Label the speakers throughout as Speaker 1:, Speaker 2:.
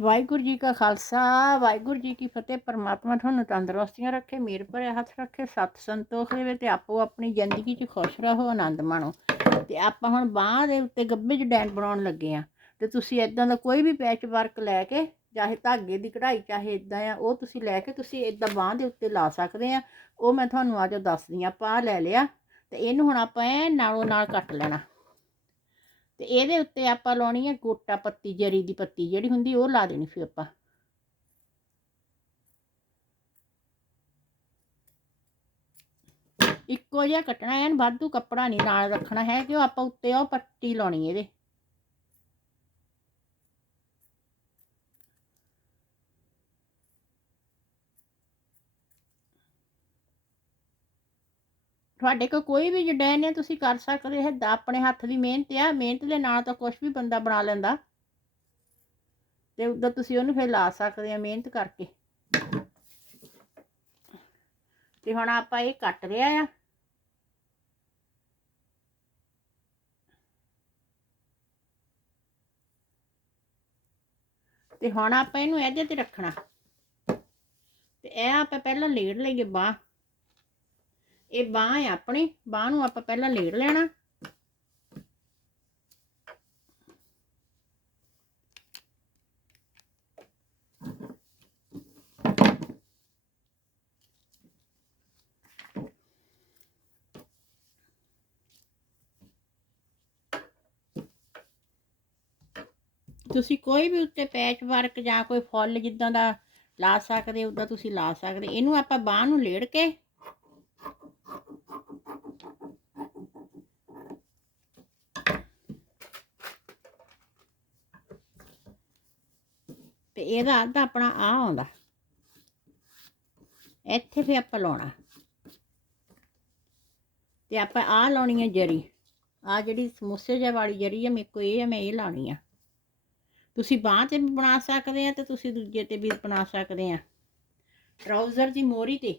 Speaker 1: ਵਾਹਿਗੁਰੂ ਜੀ ਕਾ ਖਾਲਸਾ, ਵਾਹਿਗੁਰੂ ਜੀ ਕੀ ਫਤਿਹ। ਪਰਮਾਤਮਾ ਤੁਹਾਨੂੰ ਤੰਦਰੁਸਤੀਆਂ ਰੱਖੇ ਮੇਰ ਭਰਿਆ ਹੱਥ ਰੱਖੇ, ਸਤ ਸੰਤੋਖ ਦੇਵੇ ਤੇ ਆਪੋ ਆਪਣੀ ਜ਼ਿੰਦਗੀ 'ਚ ਖੁਸ਼ ਰਹੋ, ਆਨੰਦ ਮਾਣੋ। ਤੇ ਆਪਾਂ ਹੁਣ ਬਾਂਹ ਦੇ ਉੱਤੇ ਗੱਭੇ 'ਚ ਡੈਨ ਬਣਾਉਣ ਲੱਗੇ ਆ। ਤੇ ਤੁਸੀਂ ਇਦਾਂ ਦਾ ਕੋਈ ਵੀ ਪੈਚ ਵਰਕ ਲੈ ਕੇ, ਚਾਹੇ ਧਾਗੇ ਦੀ ਕਢਾਈ, ਚਾਹੇ ਇਦਾਂ ਆ, ਉਹ ਤੁਸੀਂ ਲੈ ਕੇ ਤੁਸੀਂ ਇਦਾਂ ਬਾਂਹ ਦੇ ਉੱਤੇ ਲਾ ਸਕਦੇ ਆ। ਉਹ ਮੈਂ ਤੁਹਾਨੂੰ ਅੱਜ ਦੱਸਦੀ ਆ, ਆਪਾਂ ਲੈ ਲਿਆ ਤੇ ਇਹਨੂੰ ਹੁਣ ਆਪਾਂ ਐ ਨਾਲੋਂ ਨਾਲ ਕੱਟ ਲੈਣਾ। ਤੇ ਇਹਦੇ ਉੱਤੇ ਆਪਾਂ ਲਾਉਣੀ ਹੈ ਗੋਟਾ ਪੱਤੀ, ਜਰੀ ਦੀ ਪੱਤੀ, ਜਿਹੜੀ ਹੁੰਦੀ ਉਹ ਲਾ ਦੇਣੀ ਫਿਰ ਆਪਾਂ। ਇੱਕੋ ਜਿਹਾ ਕੱਟਣਾ, ਐਨ ਵਾਧੂ ਕੱਪੜਾ ਨਹੀਂ ਨਾਲ ਰੱਖਣਾ ਹੈ ਕਿ ਉਹ ਆਪਾਂ ਉੱਤੇ ਉਹ ਪੱਤੀ ਲਾਉਣੀ ਇਹਦੇ। ਤੁਹਾਡੇ ਕੋਲ ਕੋਈ ਵੀ ਡਿਜ਼ਾਈਨ ਹੈ ਤੁਸੀਂ ਕਰ ਸਕਦੇ ਹੋ ਆਪਣੇ ਹੱਥ ਦੀ ਮਿਹਨਤ ਆ, ਮਿਹਨਤ ਦੇ ਨਾਲ ਤਾਂ ਕੁਝ ਵੀ ਬੰਦਾ ਬਣਾ ਲੈਂਦਾ। ਤੇ ਉਦੋਂ ਤੁਸੀਂ ਉਹਨੂੰ ਫਿਰ ਲਾ ਸਕਦੇ ਆ ਮਿਹਨਤ ਕਰਕੇ। ਤੇ ਹੁਣ ਆਪਾਂ ਇਹ ਕੱਟ ਰਿਹਾ ਆ। ਤੇ ਹੁਣ ਆਪਾਂ ਇਹਨੂੰ ਇਹਦੇ ਤੇ ਰੱਖਣਾ। ਤੇ ਇਹ ਆਪਾਂ ਪਹਿਲਾਂ ਲੇੜ ਲਈਏ ਬਾਹ। ਇਹ ਬਾਹ ਹੈ ਆਪਣੀ, ਬਾਹ ਨੂੰ ਆਪਾਂ ਪਹਿਲਾਂ ਲੇੜ ਲੈਣਾ। ਤੁਸੀਂ ਕੋਈ ਵੀ ਉੱਤੇ ਪੈਚ ਵਰਕ ਜਾਂ ਕੋਈ ਫੁੱਲ ਜਿੱਦਾਂ ਦਾ ਲਾ ਸਕਦੇ ਉਦਾਂ ਤੁਸੀਂ ਲਾ ਸਕਦੇ। ਇਹਨੂੰ ਆਪਾਂ ਬਾਹ ਨੂੰ ਲੇੜ ਕੇ ਤੇ ਇਹਦਾ ਅੱਧਾ ਆਪਣਾ ਆ ਆਉਂਦਾ। ਇੱਥੇ ਫੇ ਆਪਾਂ ਲਾਉਣਾ। ਤੇ ਆਪਾਂ ਆ ਲਾਉਣੀ ਹੈ ਜਰੀ। ਆ ਜਿਹੜੀ ਸਮੋਸੇ ਜਿਹਾ ਵਾਲੀ ਜਰੀ ਹੈ ਮੇਰੇ ਕੋ ਇਹ ਹੈ ਮੈਂ ਇਹ ਲਾਉਣੀ ਆ। ਤੁਸੀਂ ਬਾਹ ਤੇ ਵੀ ਬਣਾ ਸਕਦੇ ਆ ਤੇ ਤੁਸੀਂ ਦੂਜੇ ਤੇ ਵੀ ਬਣਾ ਸਕਦੇ ਆ। ਟਰਾਊਜ਼ਰ ਦੀ ਮੋਰੀ ਤੇ।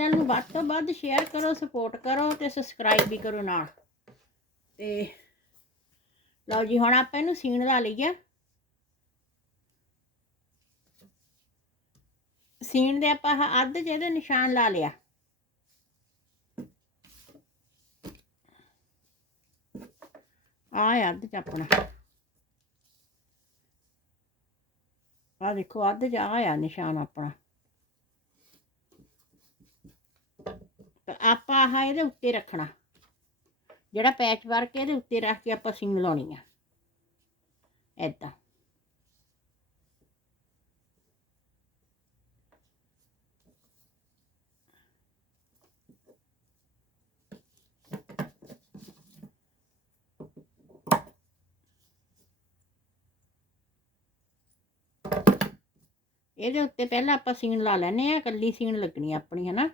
Speaker 1: ਚੈਨਲ ਨੂੰ ਵੱਧ ਤੋਂ ਵੱਧ ਸ਼ੇਅਰ ਕਰੋ ਸਪੋਰਟ ਕਰੋ ਤੇ ਸਬਸਕ੍ਰਾਈਬ ਵੀ ਕਰੋ ਨਾਲ। ਤੇ ਲਓ ਜੀ, ਹੁਣ ਆਪਾਂ ਇਹਨੂੰ ਸੀਣ ਲਾ ਲਈਏ। ਸੀਣ ਦੇ ਆਪਾਂ ਆਹ ਅੱਧ ਜਿਹਦੇ ਨਿਸ਼ਾਨ ਲਾ ਲਿਆ। ਆ ਅੱਧ ਚ ਆਪਣਾ। ਆ ਦੇਖੋ, ਅੱਧ ਚ ਆ ਨਿਸ਼ਾਨ ਆਪਣਾ। ਆਪਾਂ ਆਹ ਇਹਦੇ ਉੱਤੇ ਰੱਖਣਾ। ਜਿਹੜਾ ਪੈਚ ਵਰਕ ਇਹਦੇ ਉੱਤੇ ਰੱਖ ਕੇ ਆਪਾਂ ਸੀਨ ਲਾਉਣੀ ਆ। ਐਦਾਂ ਇਹਦੇ ਉੱਤੇ ਪਹਿਲਾਂ ਆਪਾਂ ਸੀਨ ਲਾ ਲੈਨੇ ਆ ਕੱਲੀ ਸੀਨ ਲੱਗਣੀ ਆ ਆਪਣੀ, ਹਨਾ?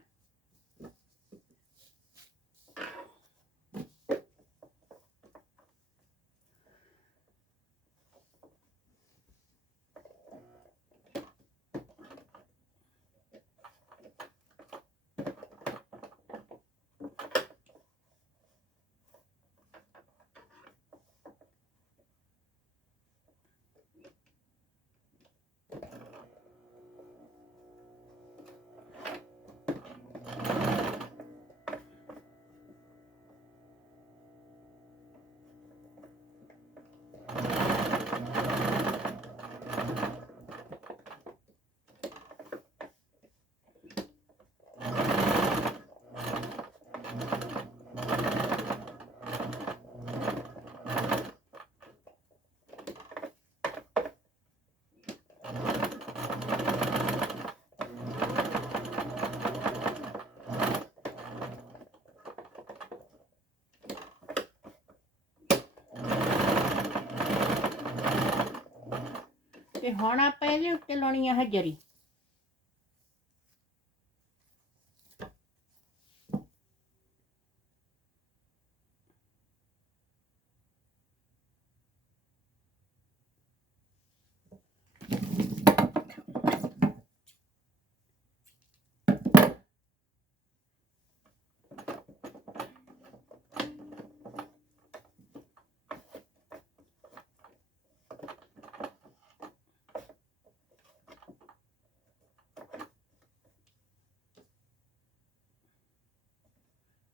Speaker 1: ਤੇ ਹੁਣ ਆਪਾਂ ਇਹਦੇ ਉੱਤੇ ਲਾਉਣੀ ਆ ਹੈ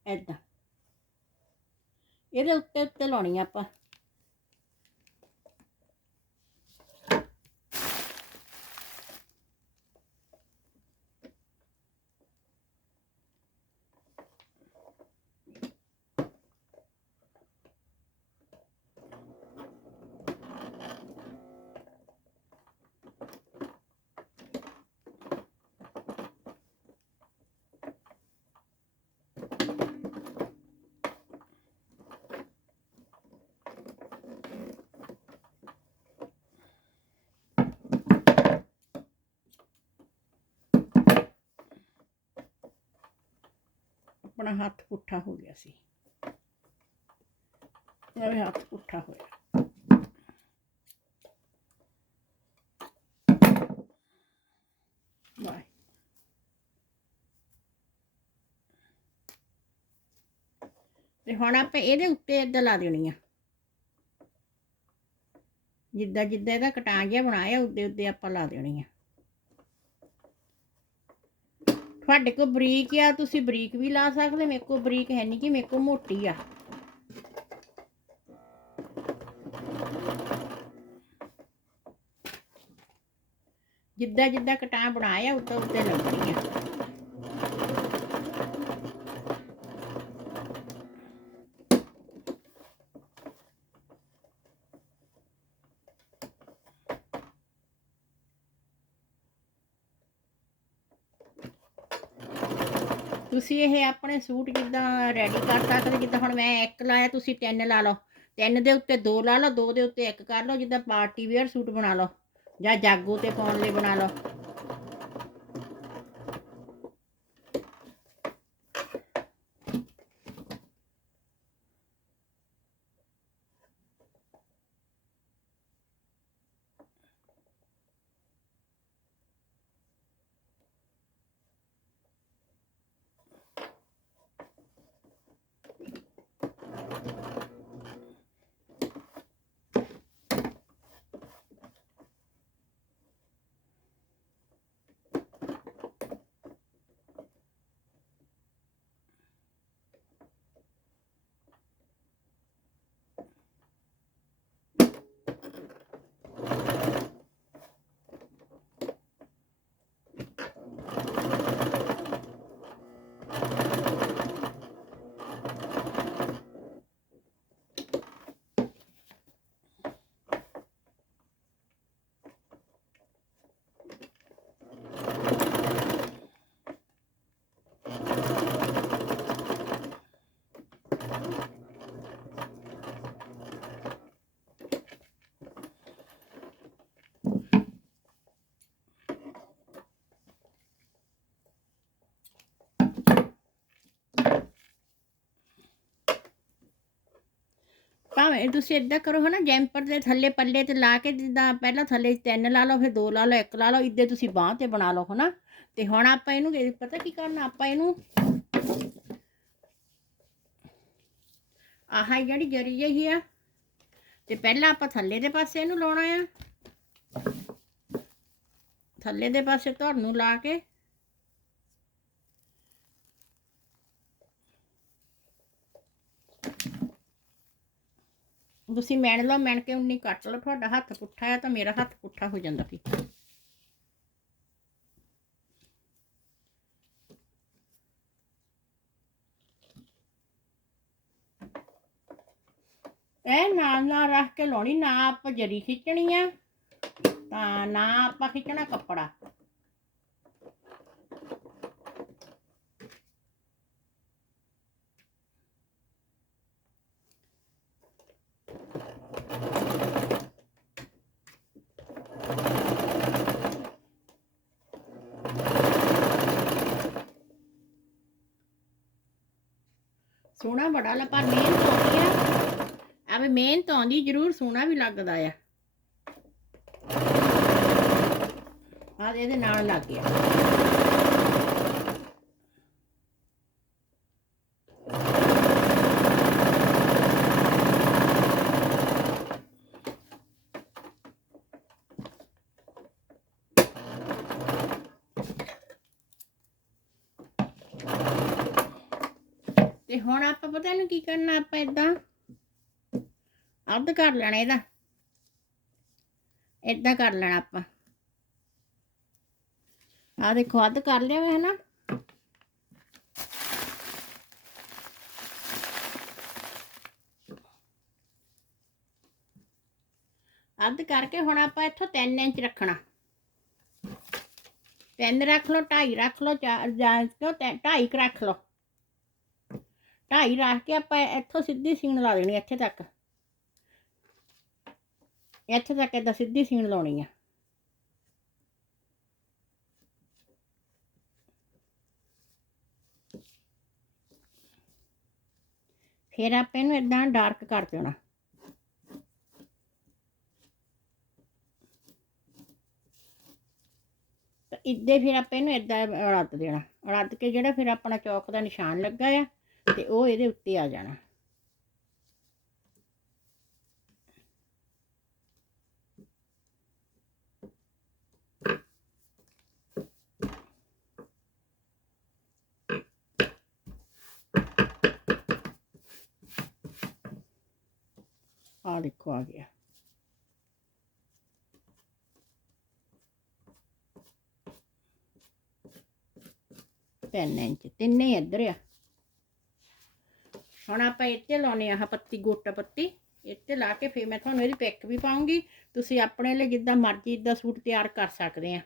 Speaker 1: ਜਰੀ ਇਹਦੇ ਉੱਤੇ ਉੱਤੇ ਲਾਉਣੀ ਆ ਆਪਾਂ ਆਪਣਾ ਹੱਥ ਪੁੱਠਾ ਹੋ ਗਿਆ ਸੀ। ਇਹ ਹੱਥ ਪੁੱਠਾ ਹੋਇਆ। ਬਾਏ ਤੇ ਹੁਣ ਆਪਾਂ ਇਹਦੇ ਉੱਤੇ ਏਦਾਂ ਲਾ ਦੇਣੀ ਆ। ਜਿੱਦਾਂ ਜਿੱਦਾਂ ਇਹਦਾ ਕਟਾਂ ਜਿਹਾ ਬਣਾਇਆ ਉੱਤੇ ਉੱਤੇ ਆਪਾਂ ਲਾ ਦੇਣੀ ਆ। ਤੁਹਾਡੇ ਕੋਲ ਬਰੀਕ ਆ, ਤੁਸੀਂ ਬਰੀਕ ਵੀ ਲਾ ਸਕਦੇ, ਮੇਰੇ ਕੋਲ ਬਰੀਕ ਹੈ ਨਹੀਂ ਕਿ ਮੇਰੇ ਕੋਲ ਮੋਟੀ ਆ। ਜਿੱਦਾਂ ਜਿੱਦਾਂ ਕਟਾਂ ਬਣਾਇਆ ਉੱਤੇ ਉੱਤੇ ਲੱਗਣੀ ਆ ਤੁਸੀਂ ਇਹ ਆਪਣੇ ਸੂਟ ਜਿੱਦਾਂ ਰੈਡੀ ਕਰ ਸਕਦੇ? ਜਿੱਦਾਂ ਹੁਣ ਮੈਂ ਇੱਕ ਲਾਇਆ, ਤੁਸੀਂ ਤਿੰਨ ਲਾ ਲਓ। ਤਿੰਨ ਦੇ ਉੱਤੇ ਦੋ ਲਾ ਲਓ, ਦੋ ਦੇ ਉੱਤੇ ਇੱਕ ਕਰ ਲਓ। ਜਿੱਦਾਂ ਪਾਰਟੀ ਵੇਅਰ ਸੂਟ ਬਣਾ ਲਓ ਜਾਂ ਜਾਗੋ ਤੇ ਪਾਉਣ ਲਈ ਬਣਾ ਲਓ। ਭਾਵੇਂ ਤੁਸੀਂ ਇਦਾਂ ਕਰੋ ਹਨਾ, ਜੈਂਪਰ ਦੇ ਥੱਲੇ ਪੱਲੇ ਤੇ ਲਾ ਕੇ ਜਿੱਦਾਂ ਪਹਿਲਾਂ ਥੱਲੇ ਤਿੰਨ ਲਾ ਲਓ, ਫਿਰ ਦੋ ਲਾ ਲਓ, ਇੱਕ ਲਾ ਲਓ, ਇੱਦੇ ਤੁਸੀਂ ਬਾਂਹ ਤੇ ਬਣਾ ਲਓ ਹਨਾ। ਤੇ ਹੁਣ ਆਪਾਂ ਇਹਨੂੰ ਪਤਾ ਕੀ ਕਰਨਾ, ਆਪਾਂ ਇਹਨੂੰ ਆਹ ਜਿਹੜੀ ਜਰੀ ਜਿਹੀ ਆ, ਤੇ ਪਹਿਲਾਂ ਆਪਾਂ ਥੱਲੇ ਦੇ ਪਾਸੇ ਇਹਨੂੰ ਲਾਉਣਾ ਆ। ਥੱਲੇ ਦੇ ਪਾਸੇ ਤੁਹਾਨੂੰ ਲਾ ਕੇ ਤੁਸੀਂ ਮੈਣ ਲਓ, ਮੈਣ ਕੇ ਉਨੀ ਕੱਟ ਲਓ, ਤੁਹਾਡਾ ਹੱਥ ਪੁੱਠਾ ਆ ਤਾਂ ਮੇਰਾ ਹੱਥ ਪੁੱਠਾ ਹੋ ਜਾਂਦਾ ਫਿਰ ਇਹ ਨਾਲ ਨਾਲ ਰੱਖ ਕੇ ਲਾਉਣੀ, ਨਾ ਆਪਾਂ ਜਰੀ ਖਿੱਚਣੀ ਆ, ਤਾਂ ਨਾ ਆਪਾਂ ਖਿੱਚਣਾ ਕੱਪੜਾ। ਸੋਹਣਾ ਬੜਾ ਲਾ, ਪਰ ਮਿਹਨਤ ਆਉਂਦੀ ਆ। ਐਵੇਂ ਮਿਹਨਤ ਆਉਂਦੀ, ਜ਼ਰੂਰ ਸੋਹਣਾ ਵੀ ਲੱਗਦਾ ਆ। ਆ ਇਹਦੇ ਨਾਲ ਲੱਗ ਗਿਆ। ਤੇ ਹੁਣ ਆਪਾਂ ਪਤਾ ਇਹਨੂੰ ਕੀ ਕਰਨਾ, ਆਪਾਂ ਇਦਾਂ ਅੱਧ ਕਰ ਲੈਣਾ ਇਹਦਾ। ਇਦਾਂ ਕਰ ਲੈਣਾ ਆਪਾਂ। ਆ ਦੇਖੋ, ਅੱਧ ਕਰ ਲਿਆ ਹੈ ਨਾ ਅੱਧ ਕਰਕੇ ਹੁਣ ਆਪਾਂ ਇੱਥੋਂ 3 ਇੰਚ ਰੱਖਣਾ। 3 ਰੱਖ ਲਓ 2.5 ਰੱਖ ਲਓ 4 ਜਾਂ ਕਿਉਂ 2.5 ਰੱਖ ਲਓ। ਢਾਈ ਰੱਖ ਕੇ ਆਪਾਂ ਇੱਥੋਂ ਸਿੱਧੀ ਸੀਣ ਲਾ ਦੇਣੀ ਇੱਥੇ ਤੱਕ। ਇੱਥੇ ਤੱਕ ਏਦਾਂ ਸਿੱਧੀ ਸੀਣ ਲਾਉਣੀ ਆ। ਫਿਰ ਆਪਾਂ ਇਹਨੂੰ ਇਦਾਂ ਡਾਰਕ ਕਰ ਦੇਣਾ। ਤਾਂ ਇੱਦੇ ਫਿਰ ਆਪਾਂ ਇਹਨੂੰ ਇਦਾਂ ਰੱਦ ਦੇਣਾ। ਰੱਦ ਕੇ ਜਿਹੜਾ ਫਿਰ ਆਪਣਾ ਚੌਕ ਦਾ ਨਿਸ਼ਾਨ ਲੱਗਾ ਆ ਤੇ ਉਹ ਇਹਦੇ ਉੱਤੇ ਆ ਜਾਣਾ ਆ ਦੇਖੋ ਆ ਗਿਆ ਤਿੰਨ ਇੰਚ ਤਿੰਨੇ ਹੀ ਇੱਧਰ ਆ ਹੁਣ ਆਪਾਂ ਇੱਥੇ ਲਾਉਣੇ ਆ ਆਹ ਪੱਤੀ, ਗੋਟਾ ਪੱਤੀ। ਇੱਥੇ ਲਾ ਕੇ ਫਿਰ ਮੈਂ ਤੁਹਾਨੂੰ ਇਹਦੀ ਪਿਕ ਵੀ ਪਾਉਂਗੀ। ਤੁਸੀਂ ਆਪਣੇ ਲਈ ਜਿੱਦਾਂ ਮਰਜ਼ੀ ਦਾ ਸੂਟ ਤਿਆਰ ਕਰ ਸਕਦੇ ਆ।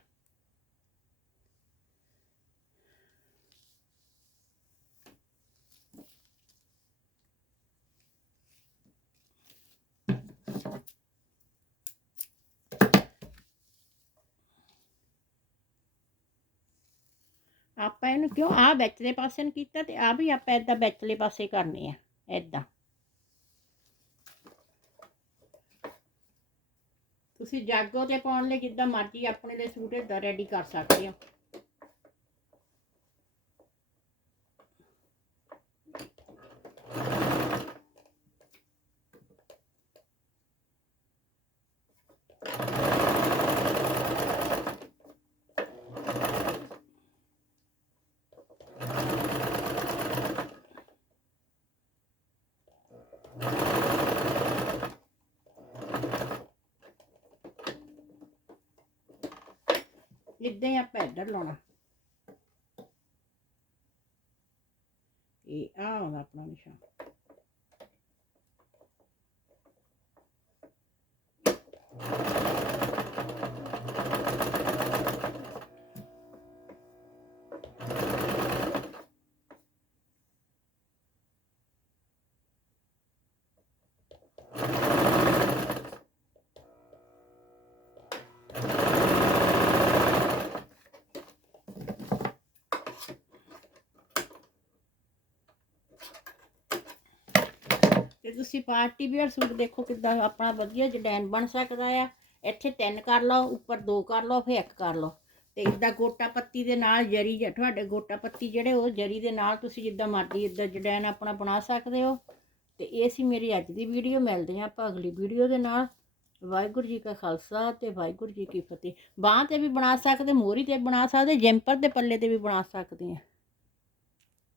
Speaker 1: ਆਪਾਂ ਇਹਨੂੰ ਕਿਉਂ ਆ ਵਿਚਲੇ ਪਾਸੇ ਨੂੰ ਕੀਤਾ ਤੇ ਆ ਵੀ ਆਪਾਂ ਏਦਾਂ ਵਿਚਲੇ ਪਾਸੇ ਕਰਨੇ ਆ, ਏਦਾਂ। ਤੁਸੀਂ ਜਾਗੋ ਤੇ ਪਾਉਣ ਲਈ ਜਿੱਦਾਂ ਮਰਜ਼ੀ ਆਪਣੇ ਲਈ ਸੂਟ ਏਦਾਂ ਰੈਡੀ ਕਰ ਸਕਦੇ ਹੋ। ਇਦਾਂ ਹੀ ਆਪਾਂ ਇੱਧਰ ਲਾਉਣਾ? ਇਹ ਆ ਆਉਂਦਾ ਆਪਣਾ ਨਿਸ਼ਾਨ। ਤੇ ਤੁਸੀਂ ਪਾਰਟੀ ਵੇਅਰ ਸੂਟ ਦੇਖੋ ਕਿੱਦਾਂ ਆਪਣਾ ਵਧੀਆ ਡਿਜ਼ਾਈਨ ਬਣ ਸਕਦਾ ਆ। ਇੱਥੇ ਤਿੰਨ ਕਰ ਲਓ, ਉੱਪਰ ਦੋ ਕਰ ਲਓ, ਫਿਰ ਇੱਕ ਕਰ ਲਓ। ਤੇ ਇਦਾਂ ਗੋਟਾ ਪੱਤੀ ਦੇ ਨਾਲ ਜਰੀ ਜਾਂ, ਤੁਹਾਡੇ ਗੋਟਾ ਪੱਤੀ ਜਿਹੜੇ ਉਹ ਜਰੀ ਦੇ ਨਾਲ ਤੁਸੀਂ ਜਿੱਦਾਂ ਮਰਜ਼ੀ ਇਦਾਂ ਡਿਜ਼ਾਈਨ ਆਪਣਾ ਬਣਾ ਸਕਦੇ ਹੋ। ਤੇ ਇਹ ਸੀ ਮੇਰੀ ਅੱਜ ਦੀ ਵੀਡੀਓ, ਮਿਲਦੇ ਹਾਂ ਆਪਾਂ ਅਗਲੀ ਵੀਡੀਓ ਦੇ ਨਾਲ। ਵਾਹਿਗੁਰੂ ਜੀ ਕਾ ਖਾਲਸਾ ਤੇ ਵਾਹਿਗੁਰੂ ਜੀ ਕੀ ਫਤਿਹ। ਬਾਂਹ ਤੇ ਵੀ ਬਣਾ ਸਕਦੇ ਮੋਹਰੀ ਤੇ ਬਣਾ ਸਕਦੇ, ਜੈਂਪਰ ਦੇ ਪੱਲੇ ਤੇ ਵੀ ਬਣਾ ਸਕਦੇ ਆ